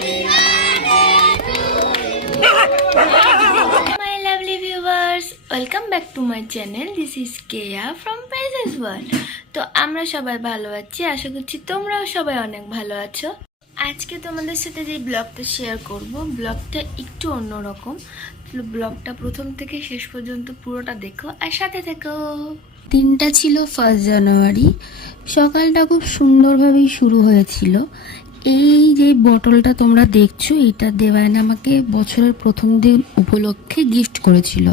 My lovely viewers, welcome back to my channel. This is Keya from Princess World. তো আমরা সবাই ভালো আছি, আশা করছি তোমরাও সবাই অনেক ভালো আছো। আজকে তোমাদের সাথে যে ব্লগটা শেয়ার করব, ব্লগটা একটু অন্যরকম। ব্লগটা প্রথম থেকে শেষ পর্যন্ত পুরোটা দেখো আর সাথে থেকো। দিনটা ছিল 1 জানুয়ারি। সকালটা খুব সুন্দরভাবেই শুরু হয়েছিল। এই যে বটলটা তোমরা দেখছো, এটা দেওয়ান আমাকে বছরের প্রথম দিন উপলক্ষে গিফট করেছিল,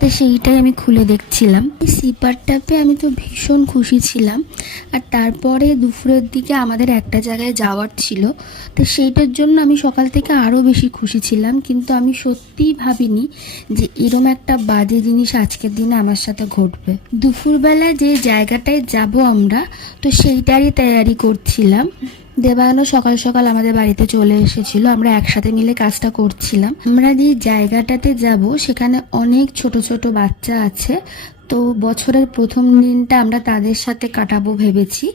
তো সেইটাই আমি খুলে দেখছিলাম। এই সিপারটা পেয়ে আমি তো ভীষণ খুশি ছিলাম। আর তারপরে দুপুরের দিকে আমাদের একটা জায়গায় যাওয়ার ছিল, তো সেইটার জন্য আমি সকাল থেকে আরও বেশি খুশি ছিলাম। কিন্তু আমি সত্যিই ভাবিনি যে এরম একটা বাজে জিনিস আজকের দিনে আমার সাথে ঘটবে। দুপুরবেলা যে জায়গাটায় যাব আমরা, তো সেইটারই তৈরি করছিলাম। দেবায়নও সকাল সকাল আমাদের বাড়িতে চলে এসেছিল, আমরা একসাথে মিলে কাজটা করছিলাম। আমরা যে জায়গাটাতে যাব সেখানে অনেক ছোট ছোট বাচ্চা আছে, তো বছরের প্রথম দিনটা আমরা তাদের সাথে কাটাবো ভেবেছি।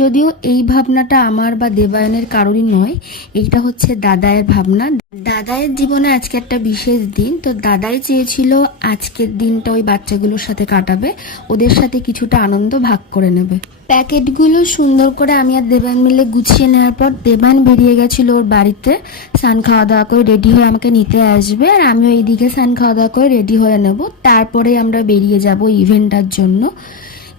যদিও এই ভাবনাটা আমার বা দেবায়নের কারোরই নয়, এইটা হচ্ছে দাদায়ের ভাবনা। দাদায়ের জীবনে আজকে একটা বিশেষ দিন, তো দাদাই চেয়েছিল আজকের দিনটা ওই বাচ্চাগুলোর সাথে কাটাবে, ওদের সাথে কিছুটা আনন্দ ভাগ করে নেবে। প্যাকেটগুলো সুন্দর করে আমি আর দেবায়ন মিলে গুছিয়ে নেওয়ার পর দেবায়ন বেরিয়ে গেছিল ওর বাড়িতে স্নান খাওয়া দাওয়া করে রেডি হয়ে আমাকে নিতে আসবে, আর আমিও এইদিকে স্নান খাওয়া দাওয়া করে রেডি হয়ে নেব। তারপরে আমরা বেরিয়ে যাব ইভেন্টটার জন্য।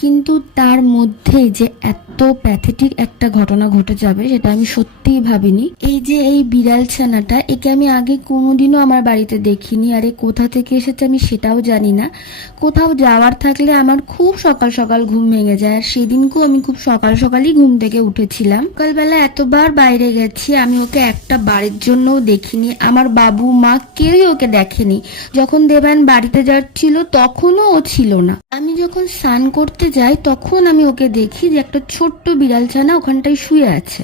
কিন্তু তার মধ্যে যে এত প্যাথেটিক একটা ঘটনা ঘটে যাবে সেটা আমি সত্যিই ভাবিনি। এই যে এই বিড়াল ছানাটা, একে আমি আগে কোনোদিনও আমার বাড়িতে দেখিনি, আর এ কোথা থেকে এসেছে আমি সেটাও জানি না। কোথাও যাওয়ার থাকলে আমার খুব সকাল সকাল ঘুম ভেঙে যায়, আর সেদিনকেও আমি খুব সকাল সকালই ঘুম থেকে উঠেছিলাম। সকালবেলা এতবার বাইরে গেছি, আমি ওকে একটা বাড়ির জন্যও দেখিনি, আমার বাবু মা কেউই ওকে দেখেনি। যখন দেবায়ন বাড়িতে যাচ্ছিল তখনও ও ছিল না। আমি যখন স্নান করতে যাই তখন আমি ওকে দেখি যে একটা ছোট্ট বিড়াল ছানা ওখানটায় শুয়ে আছে।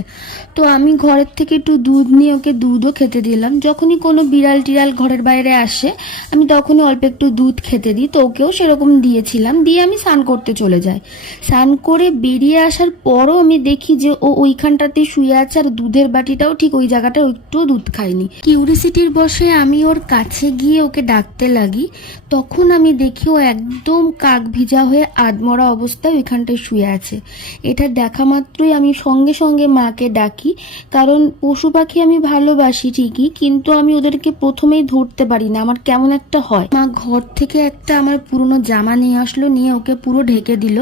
তো আমি ঘরের থেকে একটু দুধ নিয়ে ওকে দুধও খেতে দিলাম। যখনই কোনো বিড়াল টিড়াল ঘরের বাইরে আসে আমি তখনই অল্প একটু দুধ খেতে দিই, তো ওকেও সেরকম দিয়েছিলাম। দিয়ে আমি স্নান করতে চলে যাই। স্নান করে বেরিয়ে আসার পরও আমি দেখি যে ও ওইখানটাতে শুয়ে আছে, আর দুধের বাটিটাও ঠিক ওই জায়গাটা একটু দুধ খায়নি। কিউরিসিটির বসে আমি ওর কাছে গিয়ে ওকে ডাকতে লাগি। তখন আমি দেখি ও একদম কাক ভিজা হয়ে আধমরা অবস্থায় ওইখানটায় শুয়ে আছে। এটা দেখা মাত্রই আমি সঙ্গে সঙ্গে মাকে ডাকি, কারণ পশু পাখি আমি ভালোবাসি ঠিকই, কিন্তু আমি ওদেরকে প্রথমেই ধরতে পারি না, আমার কেমন একটা হয়। মা ঘর থেকে একটা আমার পুরনো জামা নিয়ে আসলো, নিয়ে ওকে পুরো ঢেকে দিল,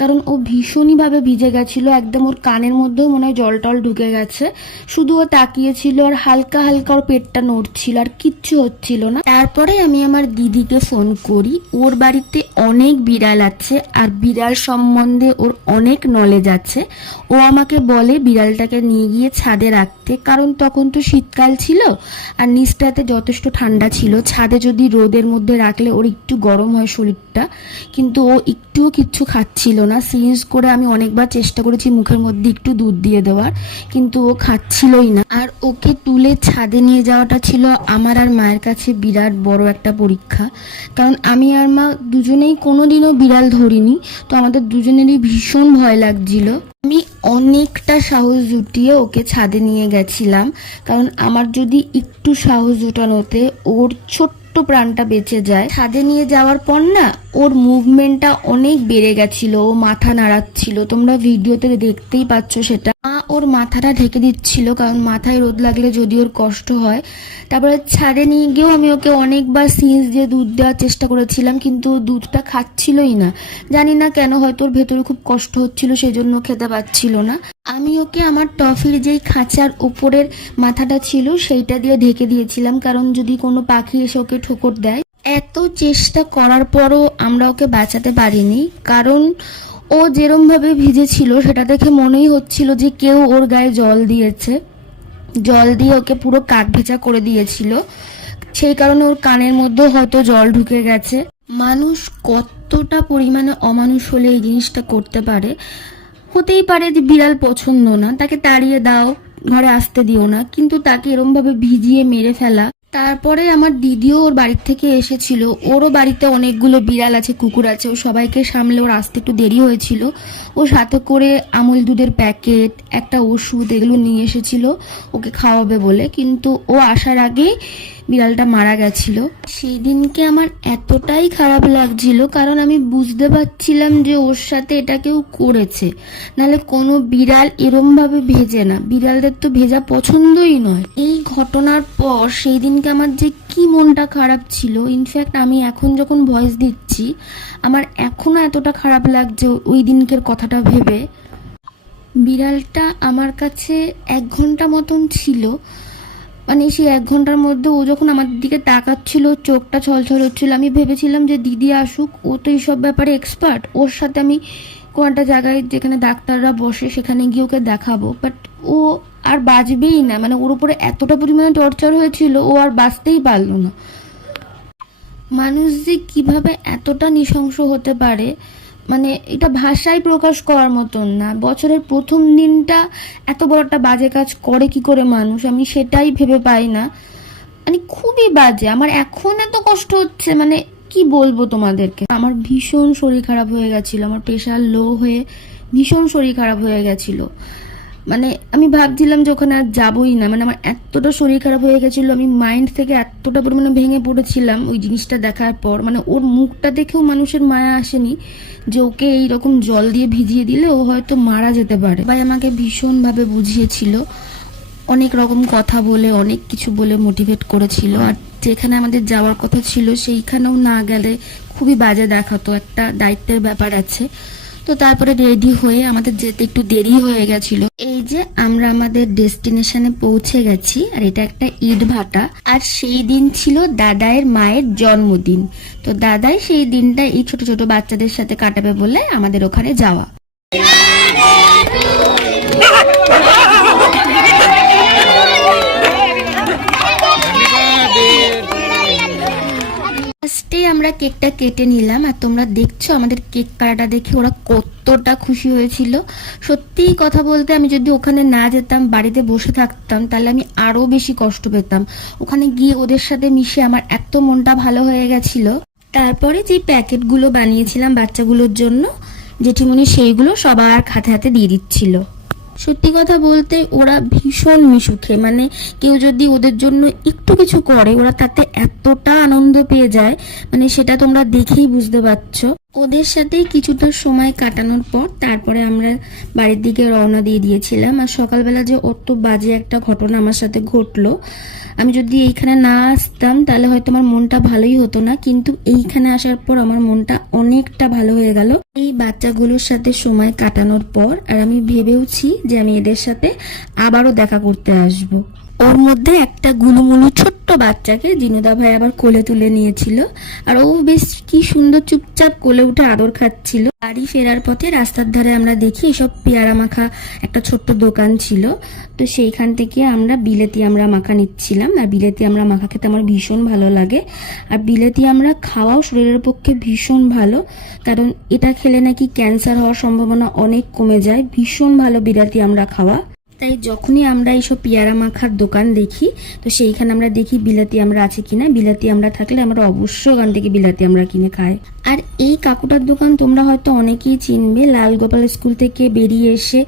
কারণ ও ভীষণই ভাবে ভিজে গেছিল। একদম ওর কানের মধ্যেও মনে হয় জল টল ঢুকে গেছে। শুধু ও তাকিয়েছিল আর হালকা হালকা ওর পেটটা নড়ছিল, আর কিচ্ছু হচ্ছিল না। তারপরে আমি আমার দিদিকে ফোন করি। ওর বাড়িতে অনেক বিড়াল আছে, আর বিড়াল সম্বন্ধে ওর অনেক নলেজ আছে। ও আমাকে বলে বিড়ালটাকে নিয়ে গিয়ে ছাদে রাখতে, কারণ তখন তো শীতকাল ছিল আর নিচটাতে যথেষ্ট ঠান্ডা ছিল। ছাদে যদি রোদের মধ্যে রাখলে ওর একটু গরম হয় শরীরটা, কিন্তু ও একটুও কিচ্ছু খাচ্ছিল না। সিরিজ করে আমি অনেকবার চেষ্টা করেছি মুখের মধ্যে একটু দুধ দিয়ে দেওয়ার, কিন্তু ও খাচ্ছিলই না। আর ওকে তুলে ছাদে নিয়ে যাওয়াটা ছিল আমার আর মায়ের কাছে বিরাট বড় একটা পরীক্ষা, কারণ আমি আর মা দুজনেই কোনোদিনও বিড়াল ধরিনি, তো আমাদের দুজনেরই ভীষণ ভয় লাগছিল। আমি অনেকটা সাহস জুটিয়ে ওকে ছাদে নিয়ে গেছিলাম, কারণ আমার যদি একটু সাহস জোটানোতে ওর ছোট্ট প্রাণটা বেঁচে যায়। ছাদে নিয়ে যাওয়ার পর না ওর মুভমেন্টটা অনেক বেড়ে গেছিল, ও মাথা নাড়াচ্ছিল, তোমরা ভিডিওতে দেখতেই পাচ্ছ সেটা। মা ওর মাথাটা ঢেকে দিচ্ছিল, কারণ মাথায় রোদ লাগলে যদি ওর কষ্ট হয়। তারপরে ছাদে নিয়ে গিয়েও আমি ওকে অনেকবার সিজ দিয়ে দুধ দেওয়ার চেষ্টা করেছিলাম, কিন্তু দুধটা খাচ্ছিলই না। জানি না কেন, হয়তো ওর ভেতরে খুব কষ্ট হচ্ছিল সেই জন্য খেতে পাচ্ছিল না। আমি ওকে আমার টফির যেই খাঁচার উপরের মাথাটা ছিল সেইটা দিয়ে ঢেকে দিয়েছিলাম, কারণ যদি কোনো পাখি এসে ওকে ঠোকর দেয়। এত চেষ্টা করার পরও আমরা ওকে বাঁচাতে পারিনি, কারণ ও যেরম ভাবে ভিজেছিল সেটা দেখে মনেই হচ্ছিল যে কেউ ওর গায়ে জল দিয়েছে, জল দিয়ে ওকে পুরো কাক ভেজা করে দিয়েছিল। সেই কারণে ওর কানের মধ্যেও হয়তো জল ঢুকে গেছে। মানুষ কতটা পরিমাণে অমানুষ হলে এই জিনিসটা করতে পারে। হতেই পারে যে বিড়াল পছন্দ না, তাকে তাড়িয়ে দাও, ঘরে আসতে দিও না, কিন্তু তাকে এরম ভাবে ভিজিয়ে মেরে ফেলা তারপরে আমার দিদিও ওর বাড়ির থেকে এসেছিল। ওরও বাড়িতে অনেকগুলো বিড়াল আছে, কুকুর আছে, ও সবাইকে সামলে ওর আসতে একটু দেরি হয়েছিল। ও সাথে করে আমুল দুধের প্যাকেট, একটা ওষুধ এগুলো নিয়ে এসেছিল ওকে খাওয়াবে বলে, কিন্তু ও আসার আগেই বিড়ালটা মারা গেছিল। সেই দিনকে আমার এতটাই খারাপ লাগছিল, কারণ আমি বুঝতে পারছিলাম যে ওর সাথে এটা কেউ করেছে, নাহলে কোনো বিড়াল এরমভাবে ভেজে না, বিড়ালদের তো ভেজা পছন্দই নয়। এই ঘটনার পর সেই দিনকে আমার যে কি মনটা খারাপ ছিল, ইনফ্যাক্ট আমি এখন যখন ভয়েস দিচ্ছি আমার এখনো এতটা খারাপ লাগছে ওই দিনকের কথাটা ভেবে। বিড়ালটা আমার কাছে 1 ঘন্টা মতন ছিল, মানে সেই 1 ঘন্টার মধ্যে ও যখন আমার দিকে তাকাচ্ছিল, চোখটা ছলছল হচ্ছিল, আমি ভেবেছিলাম যে দিদি আসুক, ও তো এইসব ব্যাপারে এক্সপার্ট, ওর সাথে আমি কোনো একটা জায়গায় যেখানে ডাক্তাররা বসে সেখানে গিয়ে ওকে দেখাবো। বাট ও আর বাঁচবেই না, মানে ওর উপরে এতটা পরিমাণে টর্চার হয়েছিল, ও আর বাঁচতেই পারলো না। মানুষ যে কিভাবে এতটা নৃশংস হতে পারে, মানে এটা ভাষায় প্রকাশ করার মতন না। বছরের প্রথম দিনটা এত বড় একটা বাজে কাজ করে কি করে মানুষ, আমি সেটাই ভেবে পাই না। মানে খুবই বাজে, আমার এখন এত কষ্ট হচ্ছে, মানে কি বলবো তোমাদেরকে। আমার ভীষণ শরীর খারাপ হয়ে গেছিল, আমার প্রেশার লো হয়ে ভীষণ শরীর খারাপ হয়ে গেছিল। মানে আমি ভাবছিলাম যে ওখানে আর যাবোই না, মানে আমার এতটা শরীর খারাপ হয়ে গেছিল, আমি মাইন্ড থেকে এতটা পরিমাণে ভেঙে পড়েছিলাম ওই জিনিসটা দেখার পর। মানে ওর মুখটা দেখেও মানুষের মায়া আসেনি যে ওকে এইরকম জল দিয়ে ভিজিয়ে দিলে ও হয়তো মারা যেতে পারে। ভাই আমাকে ভীষণভাবে বুঝিয়েছিল, অনেক রকম কথা বলে, অনেক কিছু বলে মোটিভেট করেছিল। আর যেখানে আমাদের যাওয়ার কথা ছিল সেইখানেও না গেলে খুবই বাজে দেখাতো, একটা দায়িত্বের ব্যাপার আছে। তো তারপরে রেডি হয়ে আমাদের যেতে একটু দেরি হয়ে গেছিল। এই যে আমরা আমাদের ডেস্টিনেশনে পৌঁছে গেছি, আর এটা একটা ইট ভাটা। আর সেই দিন ছিল দাদাইয়ের মায়ের জন্মদিন, তো দাদাই সেই দিনটা এই ছোট ছোট বাচ্চাদের সাথে কাটাবে বলে আমাদের ওখানে যাওয়া। ফার্স্টে আমরা কেকটা কেটে নিলাম, আর তোমরা দেখছো আমাদের কেক কাটাটা দেখে ওরা কতটা খুশি হয়েছিল। সত্যি কথা বলতে আমি যদি ওখানে না যেতাম, বাড়িতে বসে থাকতাম, তাহলে আমি আরো বেশি কষ্ট পেতাম। ওখানে গিয়ে ওদের সাথে মিশে আমার এত মনটা ভালো হয়ে গেছিল। তারপরে যে প্যাকেটগুলো বানিয়েছিলাম বাচ্চাগুলোর জন্য, জেঠিমণি সেইগুলো সবার হাতে হাতে দিয়ে দিচ্ছিল। সত্যি কথা বলতে ওরা ভীষণ মিশুকে, মানে কেউ যদি ওদের জন্য একটু কিছু করে ওরা তাতে এতটা আনন্দ পেয়ে যায়, মানে সেটা তোমরা দেখেই বুঝতে পারছো। ওদের সাথে কিছুটা সময় কাটানোর পর তারপরে আমরা বাড়ির দিকে রওনা দিয়ে দিয়েছিলাম। আর সকালবেলা যে অত বাজে একটা ঘটনা আমার সাথে ঘটলো, আমি যদি এইখানে না আসতাম তাহলে হয়তো আমার মনটা ভালোই হতো না, কিন্তু এইখানে আসার পর আমার মনটা অনেকটা ভালো হয়ে গেল এই বাচ্চাগুলোর সাথে সময় কাটানোর পর। আর আমি ভেবেওছি যে আমি এদের সাথে আবারও দেখা করতে আসবো। ওর মধ্যে একটা গুলুমুলু ছোট্ট বাচ্চাকে জিনুদা ভাই আবার কোলে তুলে নিয়েছিল, আর ও বেশ কি সুন্দর চুপচাপ কোলে উঠে আদর খাচ্ছিল। বাড়ি ফেরার পথে রাস্তার ধারে আমরা দেখি এসব পেয়ারা মাখা একটা ছোট্ট দোকান ছিল, তো সেইখান থেকে আমরা বিলেতি আমরা মাখা নিচ্ছিলাম। আর বিলেতি আমরা মাখা খেতে আমার ভীষণ ভালো লাগে, আর বিলেতি আমরা খাওয়াও শরীরের পক্ষে ভীষণ ভালো, কারণ এটা খেলে নাকি ক্যান্সার হওয়ার সম্ভাবনা অনেক কমে যায়। ভীষণ ভালো বিলেতি আমরা খাওয়া। তাই যখনই আমরা এইসব পেয়ারা মাখার দোকান দেখি, তো সেইখানে আমরা দেখি বিলাতি আমরা আছে কিনা। বিলাতি আমরা থাকলে আমরা অবশ্যই ওখান থেকে বিলাতি আমরা কিনে খাই। আর এই কাকুটার দোকান তোমরা হয়তো অনেকেই চিনবে, লাল গোপাল স্কুল থেকে বেরিয়ে এসে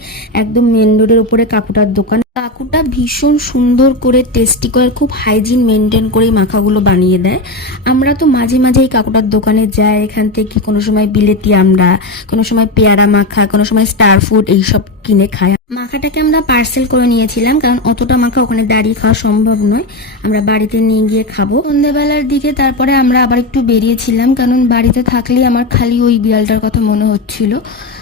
একদম মেন রোডের উপরে কাকুটার দোকান। কাকুটা ভীষণ সুন্দর করে টেস্টি করে খুব হাইজিন মেনটেন করে মাখাগুলো বানিয়ে দেয়। আমরা তো মাঝে মাঝে এই কাকুটার দোকানে যাই, এখান থেকে কোনো সময় বিলেতি আমরা, কোনো সময় পেয়ারা মাখা, কোনো সময় স্টার ফুড এইসব কিনে খাই। মাখাটাকে আমরা পার্সেল করে নিয়েছিলাম, কারণ অতটা মাখা ওখানে দাঁড়িয়ে খাওয়া সম্ভব নয়, আমরা বাড়িতে নিয়ে গিয়ে খাবো সন্ধ্যেবেলার দিকে। তারপরে আমরা আবার একটু বেরিয়েছিলাম, কারণ বাড়িতে থাকলে আমার খালি ওই বিড়ালটার কথা মনে হচ্ছিল।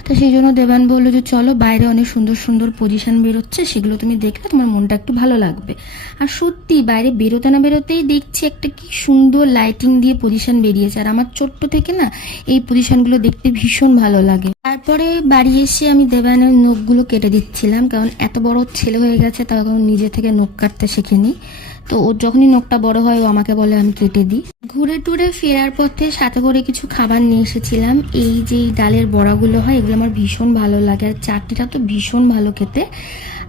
তো সেই জন্য দেবান বললো যে চলো বাইরে অনেক সুন্দর সুন্দর পজিশন বেরোচ্ছে, সেগুলো তুমি দেখলে তোমার মনটা একটু ভালো লাগবে। আর সত্যি বাইরে বেরোতে না বেরোতেই দেখছি একটা কি সুন্দর লাইটিং দিয়ে পজিশন বেরিয়েছে, আর আমার ছোট্ট থেকে না এই পজিশনগুলো দেখতে ভীষণ ভালো লাগে। তারপরে বাড়ি এসে আমি দেবানের নখগুলো কেটে দিচ্ছিলাম, কারণ এত বড় ছেলে হয়ে গেছে, তখন নিজে থেকে নখ কাটতে শেখেনি। তো ওর যখনই নখটা বড় হয় ও আমাকে বলে আমি কেটে দিই। ঘুরে টুরে ফেরার পথে সাথে করে কিছু খাবার নিয়ে এসেছিলাম। এই যে ডালের বড়াগুলো হয় এগুলো আমার ভীষণ ভালো লাগে, আর চাটনিটা তো ভীষণ ভালো খেতে।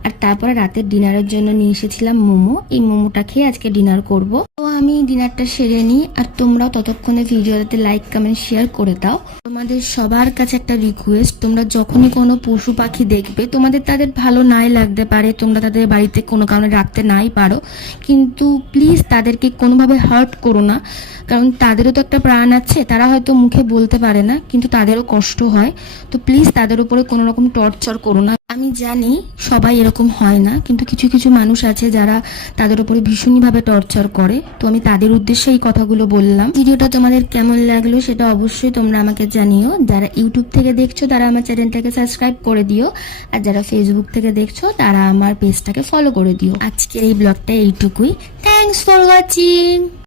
আর তারপরে রাতের ডিনারের জন্য নিয়ে এসেছিলাম মোমো, এই মোমোটা খেয়ে আজকে ডিনার করব। তো আমি ডিনারটা সেরে নিই, আর তোমরাও ততক্ষণে ভিডিওটাতে লাইক কমেন্ট শেয়ার করে দাও। তোমাদের সবার কাছে একটা রিকোয়েস্ট, তোমরা যখনই কোনো পশু পাখি দেখবে, তোমাদের তাদের ভালো নাই লাগতে পারে, তোমরা তাদের বাড়িতে কোনো কারণে রাখতে নাই পারো, কিন্তু প্লিজ তাদেরকে কোনোভাবে হার্ট করো না, কারণ তাদেরও তো একটা প্রাণ আছে। তারা হয়তো মুখে বলতে পারে না, কিন্তু তাদেরও কষ্ট হয়। তো প্লিজ তাদের উপরে কোনো রকম টর্চার করো না। আমি জানি সবাই এরকম হয় না, কিন্তু কিছু কিছু মানুষ আছে যারা তাদের উপরে ভীষণভাবে টর্চার করে। তো আমি তাদের উদ্দেশ্যে এই কথাগুলো বললাম। ভিডিওটা তোমাদের কেমন লাগলো সেটা অবশ্যই তোমরা আমাকে জানিও। যারা ইউটিউব থেকে দেখছো তারা আমার চ্যানেলটাকে সাবস্ক্রাইব করে দিও, আর যারা ফেসবুক থেকে দেখছো তারা আমার পেজটাকে ফলো করে দিও। আজকের এই ব্লগটা এইটুকুই। Thanks for watching.